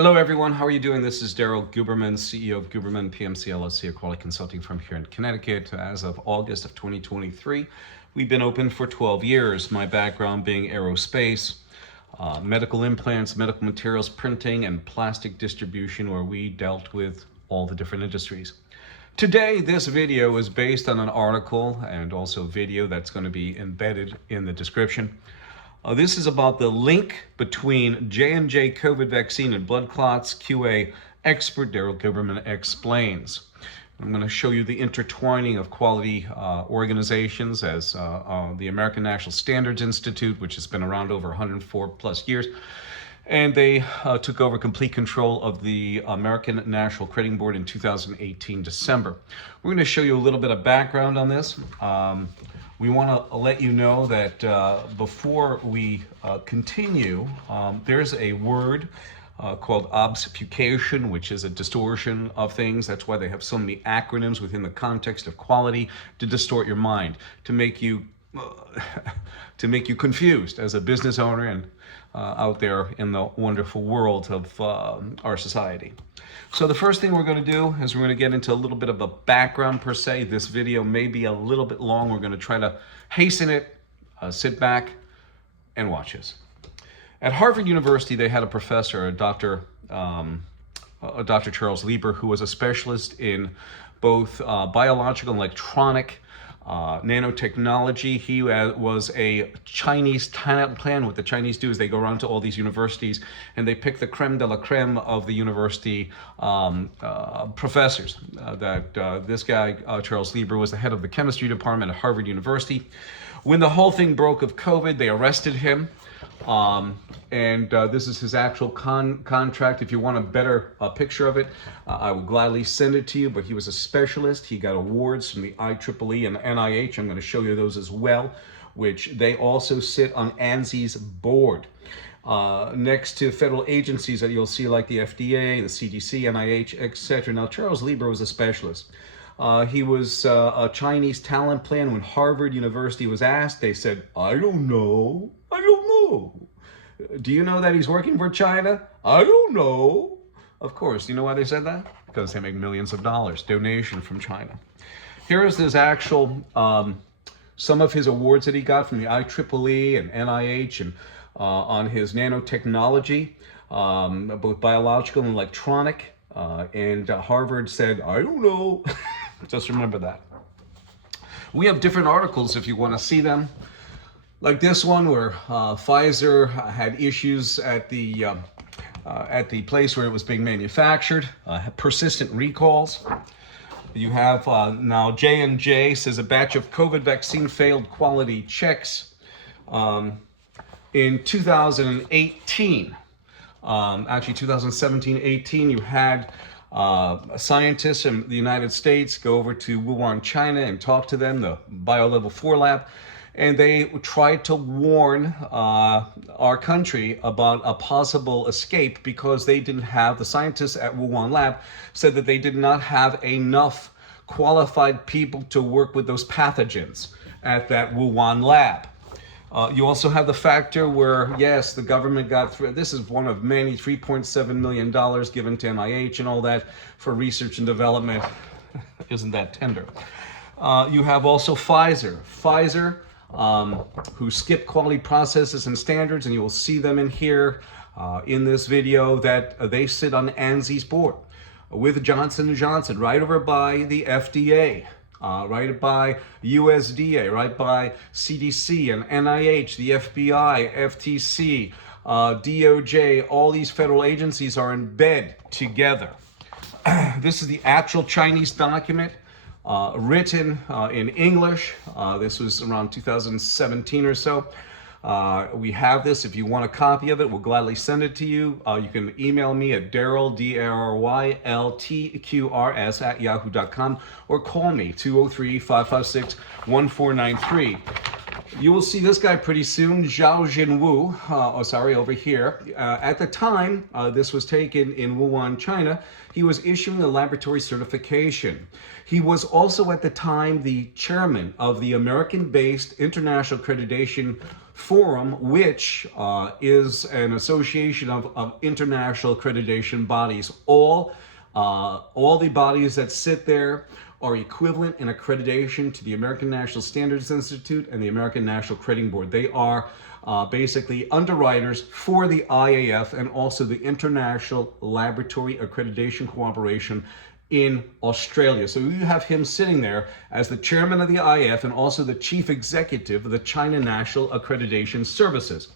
Hello everyone, how are you doing? This is Daryl Guberman, CEO of Guberman PMC LLC, a quality consulting firm here in Connecticut. As of August of 2023, we've been open for 12 years. My background being aerospace, medical implants, medical materials, printing, and plastic distribution, where we dealt with all the different industries. Today, this video is based on an article and also video that's going to be embedded in the description. This is about the link between J&J COVID vaccine and blood clots. QA expert Daryl Guberman explains. I'm going to show you the intertwining of quality organizations as the American National Standards Institute, which has been around over 104 plus years. And they took over complete control of the American National Crediting Board in 2018, December. We're going to show you a little bit of background on this. We want to let you know that before we continue, there's a word called obfuscation, which is a distortion of things. That's why they have so many acronyms within the context of quality, to distort your mind, to make you confused as a business owner and out there in the wonderful world of our society. So the first thing we're going to do is we're going to get into a little bit of a background per se. This video may be a little bit long. We're going to try to hasten it. Sit back and watch us. At Harvard University, they had a professor, Dr. Charles Lieber, who was a specialist in both biological and electronic nanotechnology. He was a Chinese talent plan. What the Chinese do is they go around to all these universities and they pick the creme de la creme of the university professors. This guy, Charles Lieber, was the head of the chemistry department at Harvard University. When the whole thing broke of COVID, they arrested him. This is his actual contract. If you want a better picture of it, I would gladly send it to you, but he was a specialist. He got awards from the IEEE and NIH. I'm going to show you those as well, which they also sit on ANSI's board. Next to federal agencies that you'll see like the FDA, the CDC, NIH, etc. Now, Charles Lieber was a specialist. He was a Chinese talent plan. When Harvard University was asked, they said, I don't know. Do you know that he's working for China? I don't know. Of course, you know why they said that? Because they make millions of dollars, donation from China. Here is his actual, some of his awards that he got from the IEEE and NIH and on his nanotechnology, both biological and electronic. Harvard said, I don't know. Just remember that. We have different articles if you want to see them. Like this one where Pfizer had issues at the place where it was being manufactured, persistent recalls. You have now J&J says a batch of COVID vaccine failed quality checks in 2018. Actually 2017-18, you had scientists in the United States go over to Wuhan, China and talk to them, the BioLevel 4 lab. And they tried to warn our country about a possible escape because they didn't have, the scientists at Wuhan lab said that they did not have enough qualified people to work with those pathogens at that Wuhan lab. You also have the factor where, yes, the government got through, this is one of many, $3.7 million given to NIH and all that for research and development. Isn't that tender? You have also Pfizer, who skipped quality processes and standards, and you will see them in here in this video that they sit on ANSI's board with Johnson & Johnson, right over by the FDA, right by USDA, right by CDC and NIH, the FBI, FTC, DOJ. All these federal agencies are in bed together. This is the actual Chinese document. Written in English. This was around 2017 or so. We have this. If you want a copy of it, we'll gladly send it to you. You can email me at Daryl, DARYLTQRS @yahoo.com, or call me 203-556-1493. You will see this guy pretty soon, Zhao Jinwu, over here. At the time this was taken in Wuhan, China, he was issuing a laboratory certification. He was also at the time the chairman of the American-based International Accreditation Forum, which is an association of international accreditation bodies. All the bodies that sit there are equivalent in accreditation to the American National Standards Institute and the American National Crediting Board. They are basically underwriters for the IAF and also the International Laboratory Accreditation Cooperation in Australia. So you have him sitting there as the chairman of the IAF and also the chief executive of the China National Accreditation Services.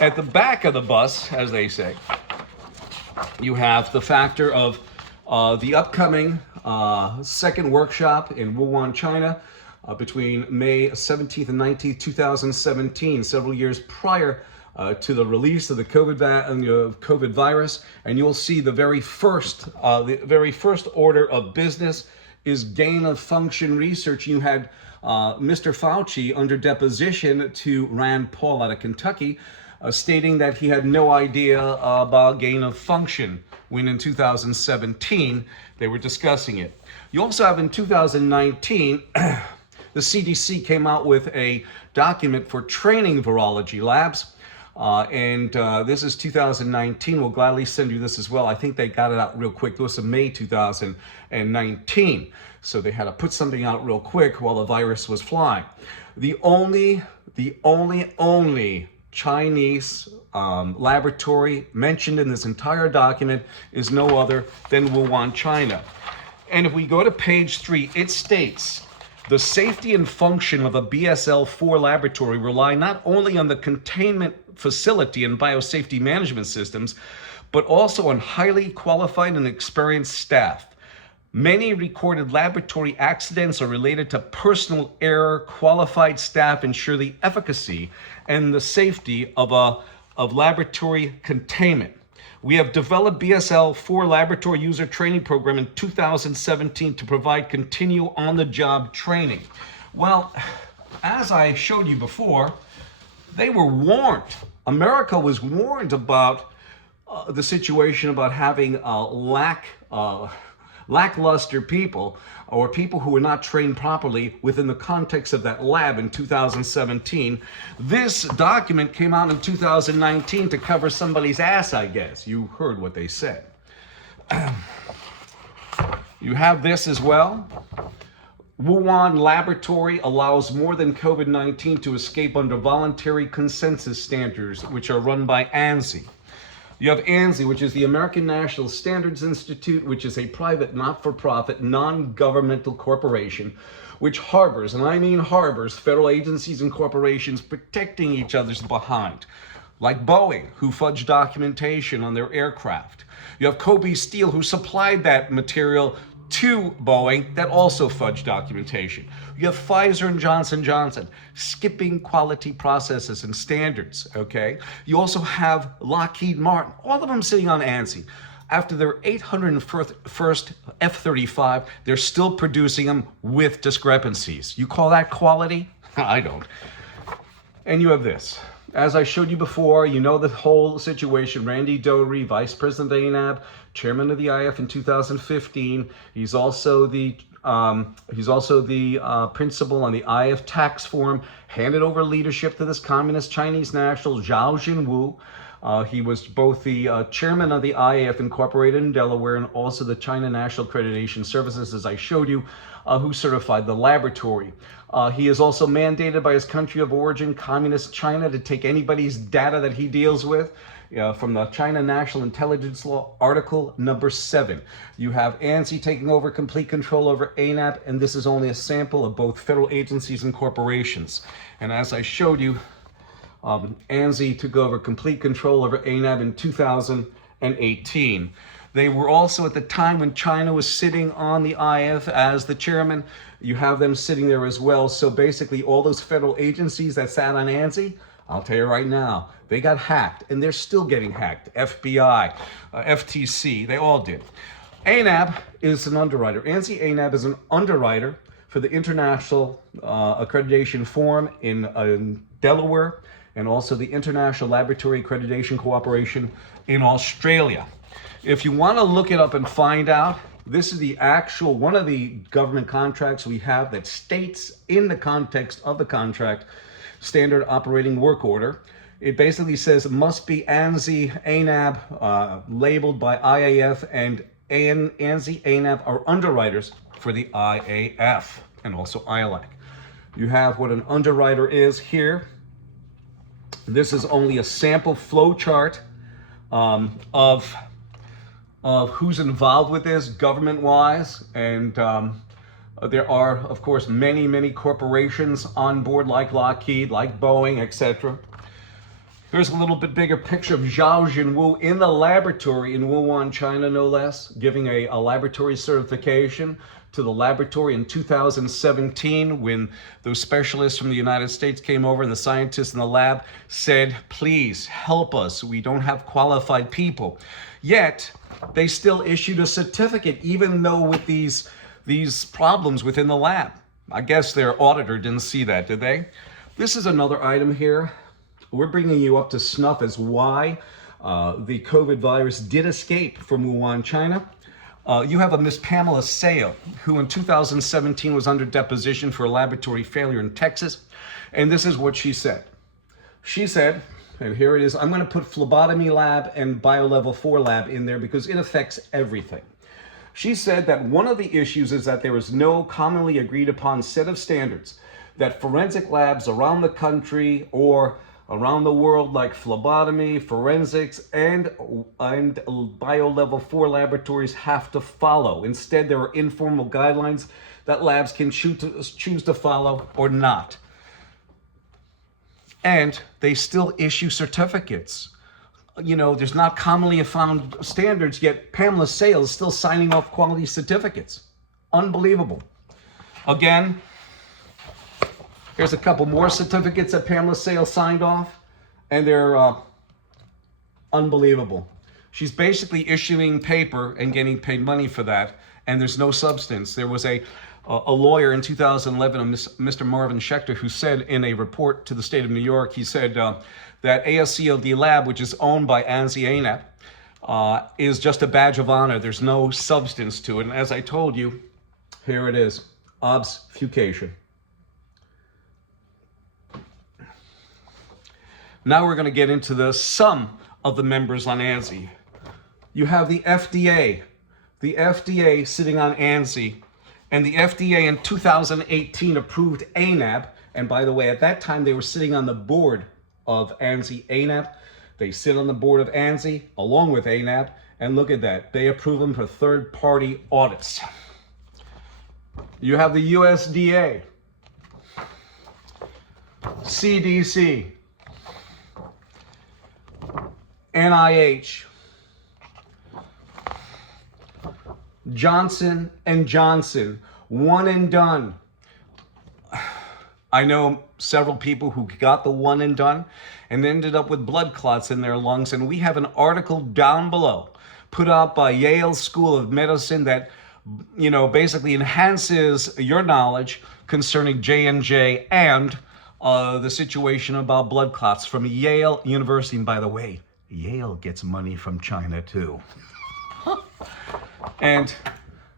At the back of the bus, as they say, you have the factor of the upcoming second workshop in Wuhan, China, between May 17th and 19th, 2017, several years prior to the release of the COVID virus. And you'll see the very first order of business is gain of function research. You had Mr. Fauci under deposition to Rand Paul out of Kentucky, stating that he had no idea about gain of function when in 2017 they were discussing it. You also have in 2019, the CDC came out with a document for training virology labs. This is 2019. We'll gladly send you this as well. I think they got it out real quick. This was May 2019. So they had to put something out real quick while the virus was flying. The only Chinese laboratory mentioned in this entire document is no other than Wuhan, China. And if we go to page 3, it states, the safety and function of a BSL-4 laboratory rely not only on the containment facility and biosafety management systems, but also on highly qualified and experienced staff. Many recorded laboratory accidents are related to personal error. Qualified staff ensure the efficacy and the safety of laboratory containment. We have developed BSL-4 laboratory user training program in 2017 to provide continue on-the-job training. Well, as I showed you before, they were warned. America was warned about the situation about having lackluster people or people who were not trained properly within the context of that lab in 2017. This document came out in 2019 to cover somebody's ass, I guess. You heard what they said. You have this as well. Wuhan laboratory allows more than COVID-19 to escape under voluntary consensus standards, which are run by ANSI. You have ANSI, which is the American National Standards Institute, which is a private, not-for-profit, non-governmental corporation, which harbors, and I mean harbors, federal agencies and corporations protecting each other's behind. Like Boeing, who fudged documentation on their aircraft. You have Kobe Steel, who supplied that material to Boeing that also fudged documentation. You have Pfizer and Johnson & Johnson skipping quality processes and standards, okay? You also have Lockheed Martin, all of them sitting on ANSI. After their 801st F-35, they're still producing them with discrepancies. You call that quality? I don't. And you have this. As I showed you before, you know the whole situation. Randy Doherty, Vice President of ANAB, Chairman of the IF in 2015. He's also the principal on the IF tax form. Handed over leadership to this communist Chinese national, Zhao Jinwu. He was both the chairman of the IAF Incorporated in Delaware and also the China National Accreditation Services, as I showed you, who certified the laboratory. He is also mandated by his country of origin, Communist China, to take anybody's data that he deals with from the China National Intelligence Law, Article number 7. You have ANSI taking over complete control over ANAP, and this is only a sample of both federal agencies and corporations. And as I showed you, ANSI took over complete control over ANAB in 2018. They were also at the time when China was sitting on the IF as the chairman. You have them sitting there as well. So basically all those federal agencies that sat on ANSI, I'll tell you right now, they got hacked and they're still getting hacked. FBI, FTC, they all did. ANAB is an underwriter. ANSI ANAB is an underwriter for the International Accreditation Forum in Delaware, and also the International Laboratory Accreditation Cooperation in Australia. If you want to look it up and find out, this is the actual, one of the government contracts we have that states in the context of the contract, standard operating work order. It basically says it must be ANSI, ANAB, labeled by IAF, and ANSI, ANAB are underwriters for the IAF and also ILAC. You have what an underwriter is here. This is only a sample flow chart of who's involved with this government-wise, and there are, of course, many corporations on board, like Lockheed, like Boeing, etc. Here's a little bit bigger picture of Zhao Jinwu in the laboratory in Wuhan, China, no less, giving a laboratory certification to the laboratory in 2017, when those specialists from the United States came over and the scientists in the lab said, please help us, we don't have qualified people. Yet, they still issued a certificate, even though with these problems within the lab. I guess their auditor didn't see that, did they? This is another item here. We're bringing you up to snuff as why the COVID virus did escape from Wuhan, China. You have a Miss Pamela Sale, who in 2017 was under deposition for a laboratory failure in Texas. And this is what she said. She said, and here it is, I'm going to put phlebotomy lab and biolevel 4 lab in there because it affects everything. She said that one of the issues is that there is no commonly agreed upon set of standards that forensic labs around the country or around the world, like phlebotomy, forensics, and biolevel 4 laboratories have to follow. Instead, there are informal guidelines that labs can choose to follow or not. And they still issue certificates. You know, there's not commonly found standards, yet Pamela Sale is still signing off quality certificates. Unbelievable. Again, here's a couple more certificates that Pamela Sale signed off, and they're unbelievable. She's basically issuing paper and getting paid money for that, and there's no substance. There was a lawyer in 2011, Mr. Marvin Schechter, who said in a report to the state of New York, he said that ASCLD lab, which is owned by ANSI ANAP, is just a badge of honor. There's no substance to it. And as I told you, here it is, obfuscation. Now we're going to get into some of the members on ANSI. You have the FDA sitting on ANSI, and the FDA in 2018 approved ANAB, and by the way, at that time they were sitting on the board of ANSI ANAB. They sit on the board of ANSI along with ANAB, and look at that, they approve them for third-party audits. You have the USDA, CDC, NIH, Johnson & Johnson, one and done. I know several people who got the one and done and ended up with blood clots in their lungs, and we have an article down below put out by Yale School of Medicine that, you know, basically enhances your knowledge concerning J&J and the situation about blood clots from Yale University. And by the way, Yale gets money from China too. And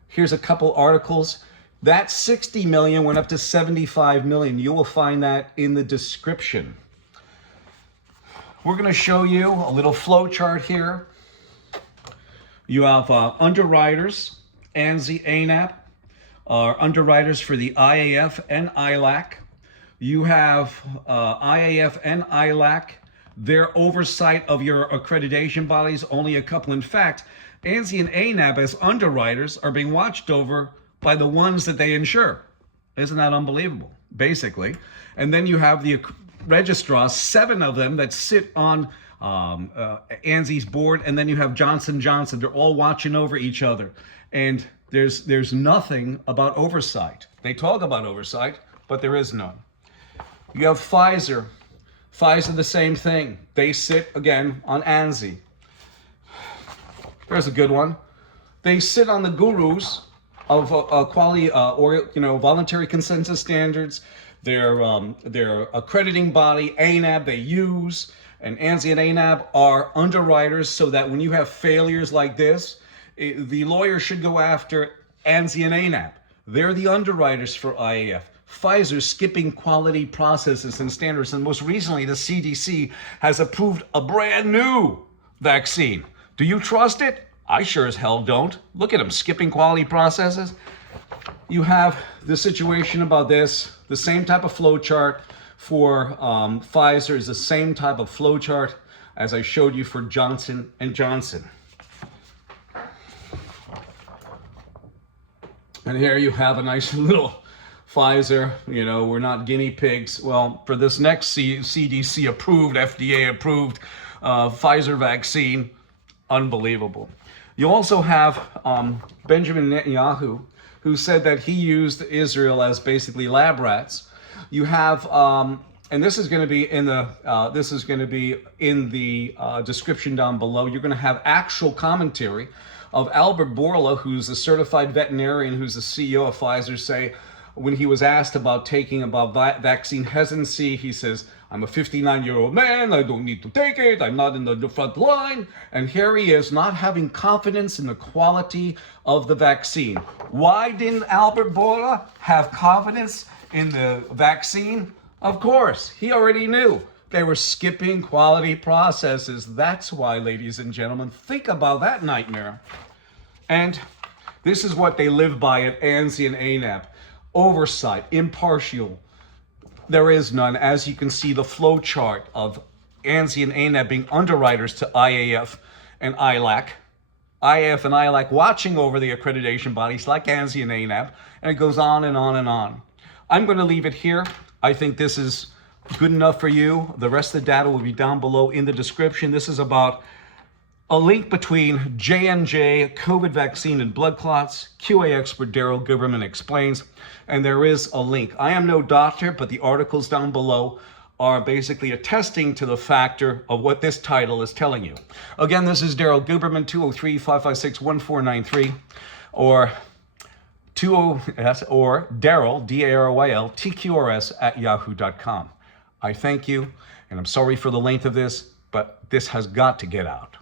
here's a couple articles. That 60 million went up to 75 million. You will find that in the description. We're going to show you a little flow chart here. You have underwriters, ANSI, ANAP, are underwriters for the IAF and ILAC. You have IAF and ILAC. Their oversight of your accreditation bodies, only a couple. In fact, ANSI and ANAB as underwriters are being watched over by the ones that they insure. Isn't that unbelievable? Basically. And then you have the registrars, 7 of them that sit on ANSI's board, and then you have Johnson & Johnson. They're all watching over each other. And there's nothing about oversight. They talk about oversight, but there is none. You have Pfizer. Pfizer, the same thing. They sit, again, on ANSI. There's a good one. They sit on the gurus of quality or voluntary consensus standards. Their accrediting body, ANAB, they use, and ANSI and ANAB are underwriters, so that when you have failures like this, the lawyer should go after ANSI and ANAB. They're the underwriters for IAF. Pfizer skipping quality processes and standards, and most recently the CDC has approved a brand new vaccine. Do you trust it? I sure as hell don't. Look at them skipping quality processes. You have the situation about this, the same type of flow chart for Pfizer is the same type of flow chart as I showed you for Johnson & Johnson. And here you have a nice little Pfizer, we're not guinea pigs. Well, for this next CDC approved, FDA approved Pfizer vaccine, unbelievable. You also have Benjamin Netanyahu, who said that he used Israel as basically lab rats. You have, and this is going to be in the description down below. You're going to have actual commentary of Albert Bourla, who's a certified veterinarian, who's the CEO of Pfizer, say when he was asked about vaccine hesitancy, he says, "I'm a 59-year-old man, I don't need to take it, I'm not in the front line." And here he is not having confidence in the quality of the vaccine. Why didn't Albert Bourla have confidence in the vaccine? Of course, he already knew. They were skipping quality processes. That's why, ladies and gentlemen, think about that nightmare. And this is what they live by at ANSI and ANAB. Oversight, impartial. There is none. As you can see, the flow chart of ANSI and ANAB being underwriters to IAF and ILAC. IAF and ILAC watching over the accreditation bodies like ANSI and ANAB. And it goes on and on and on. I'm going to leave it here. I think this is good enough for you. The rest of the data will be down below in the description. This is about a link between J&J, COVID vaccine, and blood clots. QA expert Daryl Guberman explains, and there is a link. I am no doctor, but the articles down below are basically attesting to the factor of what this title is telling you. Again, this is Daryl Guberman, 203-556-1493, or Daryl, D-A-R-Y-L, TQRS at yahoo.com. I thank you, and I'm sorry for the length of this, but this has got to get out.